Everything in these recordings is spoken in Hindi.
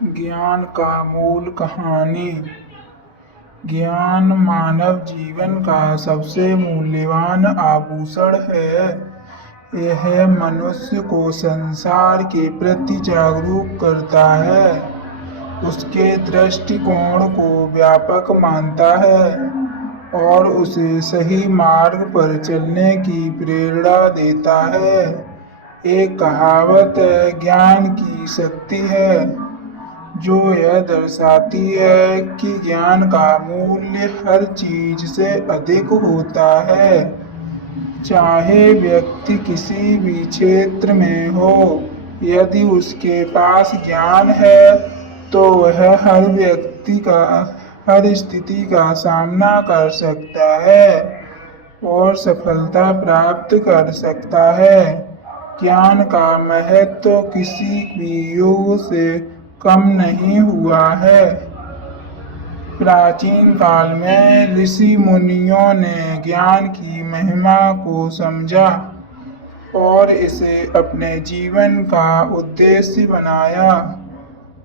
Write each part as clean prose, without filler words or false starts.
ज्ञान का मूल कहानी। ज्ञान मानव जीवन का सबसे मूल्यवान आभूषण है। यह मनुष्य को संसार के प्रति जागरूक करता है, उसके दृष्टिकोण को व्यापक मानता है और उसे सही मार्ग पर चलने की प्रेरणा देता है। एक कहावत है, ज्ञान की शक्ति है, जो यह दर्शाती है कि ज्ञान का मूल्य हर चीज से अधिक होता है। चाहे व्यक्ति किसी भी क्षेत्र में हो, यदि उसके पास ज्ञान है तो वह हर स्थिति का सामना कर सकता है और सफलता प्राप्त कर सकता है। ज्ञान का महत्व किसी भी युग से कम नहीं हुआ है। प्राचीन काल में ऋषि मुनियों ने ज्ञान की महिमा को समझा और इसे अपने जीवन का उद्देश्य बनाया।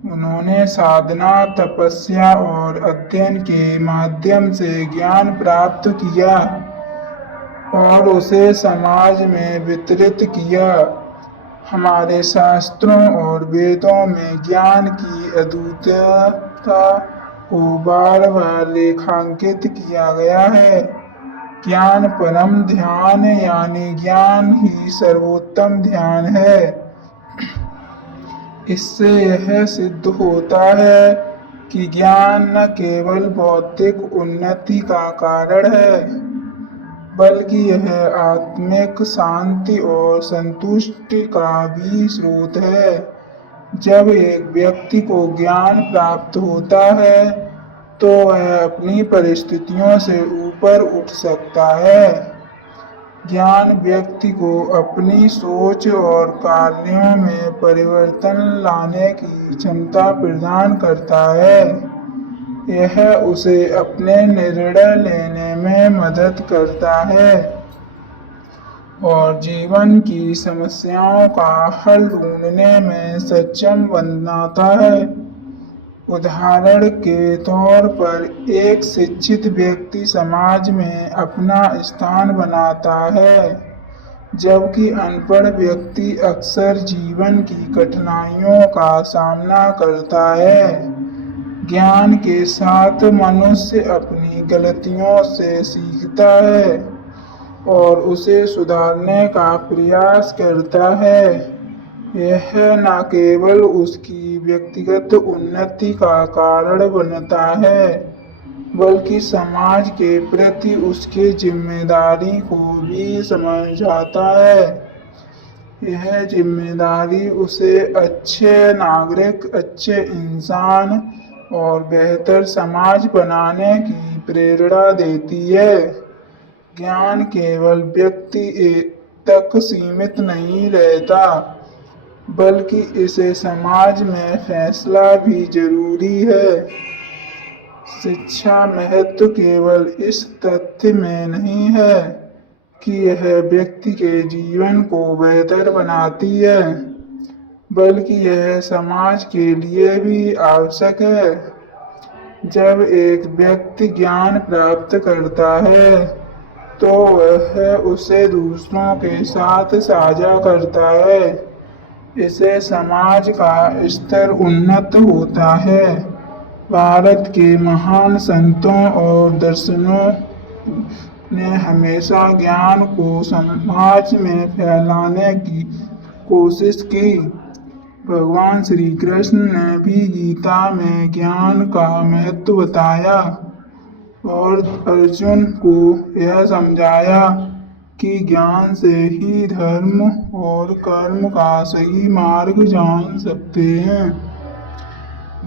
उन्होंने साधना, तपस्या और अध्ययन के माध्यम से ज्ञान प्राप्त किया और उसे समाज में वितरित किया। हमारे शास्त्रों और वेदों में ज्ञान की अद्वितीयता को बार बार रेखांकित किया गया है। ज्ञान परम ध्यान यानी ज्ञान ही सर्वोत्तम ध्यान है। इससे यह सिद्ध होता है कि ज्ञान न केवल बौद्धिक उन्नति का कारण है, बल्कि यह आत्मिक शांति और संतुष्टि का भी स्रोत है। जब एक व्यक्ति को ज्ञान प्राप्त होता है तो वह अपनी परिस्थितियों से ऊपर उठ सकता है। ज्ञान व्यक्ति को अपनी सोच और कार्यों में परिवर्तन लाने की क्षमता प्रदान करता है। यह उसे अपने निर्णय लेने में मदद करता है और जीवन की समस्याओं का हल ढूंढने में सक्षम बनाता है। उदाहरण के तौर पर, एक शिक्षित व्यक्ति समाज में अपना स्थान बनाता है, जबकि अनपढ़ व्यक्ति अक्सर जीवन की कठिनाइयों का सामना करता है। ज्ञान के साथ मनुष्य अपनी गलतियों से सीखता है और उसे सुधारने का प्रयास करता है। यह न केवल उसकी व्यक्तिगत उन्नति का कारण बनता है, बल्कि समाज के प्रति उसकी जिम्मेदारी को भी समझाता है। यह जिम्मेदारी उसे अच्छे नागरिक, अच्छे इंसान और बेहतर समाज बनाने की प्रेरणा देती है। ज्ञान केवल व्यक्ति तक सीमित नहीं रहता, बल्कि इसे समाज में फैसला भी जरूरी है। शिक्षा महत्व केवल इस तथ्य में नहीं है कि यह व्यक्ति के जीवन को बेहतर बनाती है, बल्कि यह समाज के लिए भी आवश्यक है। जब एक व्यक्ति ज्ञान प्राप्त करता है तो वह उसे दूसरों के साथ साझा करता है। इससे समाज का स्तर उन्नत होता है। भारत के महान संतों और दर्शनों ने हमेशा ज्ञान को समाज में फैलाने की कोशिश की। भगवान श्री कृष्ण ने भी गीता में ज्ञान का महत्व बताया और अर्जुन को यह समझाया कि ज्ञान से ही धर्म और कर्म का सही मार्ग जान सकते हैं।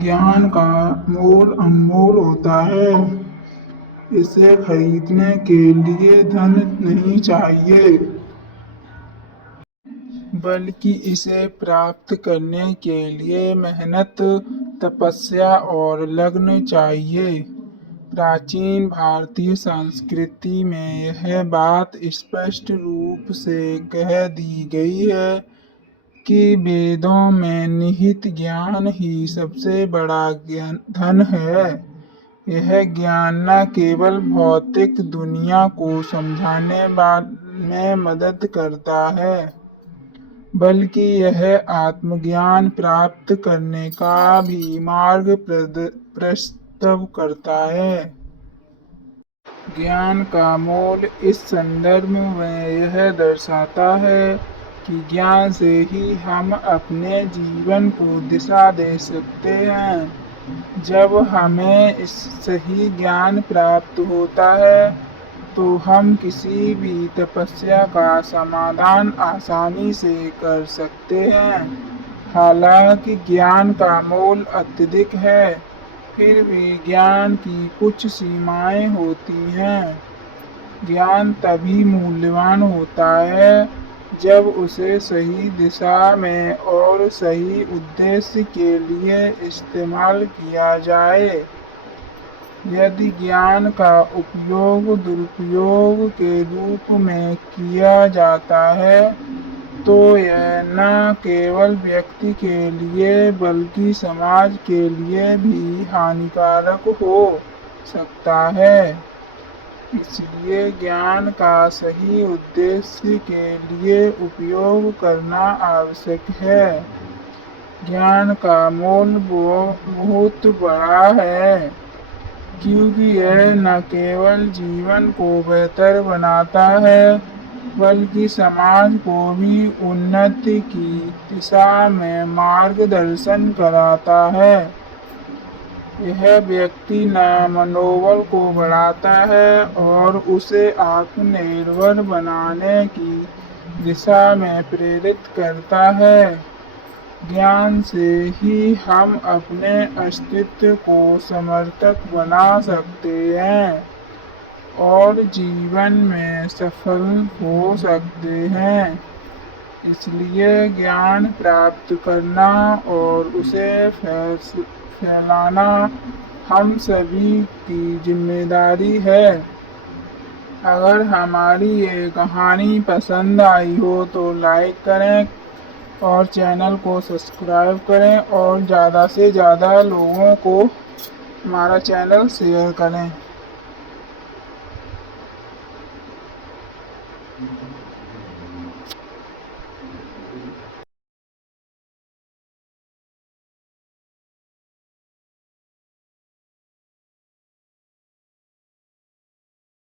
ज्ञान का मोल अनमोल होता है। इसे खरीदने के लिए धन नहीं चाहिए, बल्कि इसे प्राप्त करने के लिए मेहनत, तपस्या और लगन चाहिए। प्राचीन भारतीय संस्कृति में यह बात स्पष्ट रूप से कह दी गई है कि वेदों में निहित ज्ञान ही सबसे बड़ा धन है। यह ज्ञान न केवल भौतिक दुनिया को समझाने में मदद करता है, बल्कि यह आत्मज्ञान प्राप्त करने का भी मार्ग प्रस्तुत करता है। ज्ञान का मूल इस संदर्भ में यह दर्शाता है कि ज्ञान से ही हम अपने जीवन को दिशा दे सकते हैं। जब हमें इस सही ज्ञान प्राप्त होता है तो हम किसी भी तपस्या का समाधान आसानी से कर सकते हैं। हालांकि ज्ञान का मूल अत्यधिक है, फिर भी ज्ञान की कुछ सीमाएं होती हैं। ज्ञान तभी मूल्यवान होता है जब उसे सही दिशा में और सही उद्देश्य के लिए इस्तेमाल किया जाए। यदि ज्ञान का उपयोग दुरुपयोग के रूप में किया जाता है तो यह न केवल व्यक्ति के लिए बल्कि समाज के लिए भी हानिकारक हो सकता है। इसलिए ज्ञान का सही उद्देश्य के लिए उपयोग करना आवश्यक है। ज्ञान का मूल बहुत बड़ा है, क्योंकि यह न केवल जीवन को बेहतर बनाता है, बल्कि समाज को भी उन्नति की दिशा में मार्गदर्शन कराता है। यह व्यक्ति मनोबल को बढ़ाता है और उसे आत्मनिर्भर बनाने की दिशा में प्रेरित करता है। ज्ञान से ही हम अपने अस्तित्व को समर्थक बना सकते हैं और जीवन में सफल हो सकते हैं। इसलिए ज्ञान प्राप्त करना और उसे फैलाना हम सभी की जिम्मेदारी है। अगर हमारी ये कहानी पसंद आई हो तो लाइक करें और चैनल को सब्सक्राइब करें और ज़्यादा से ज़्यादा लोगों को हमारा चैनल शेयर करें।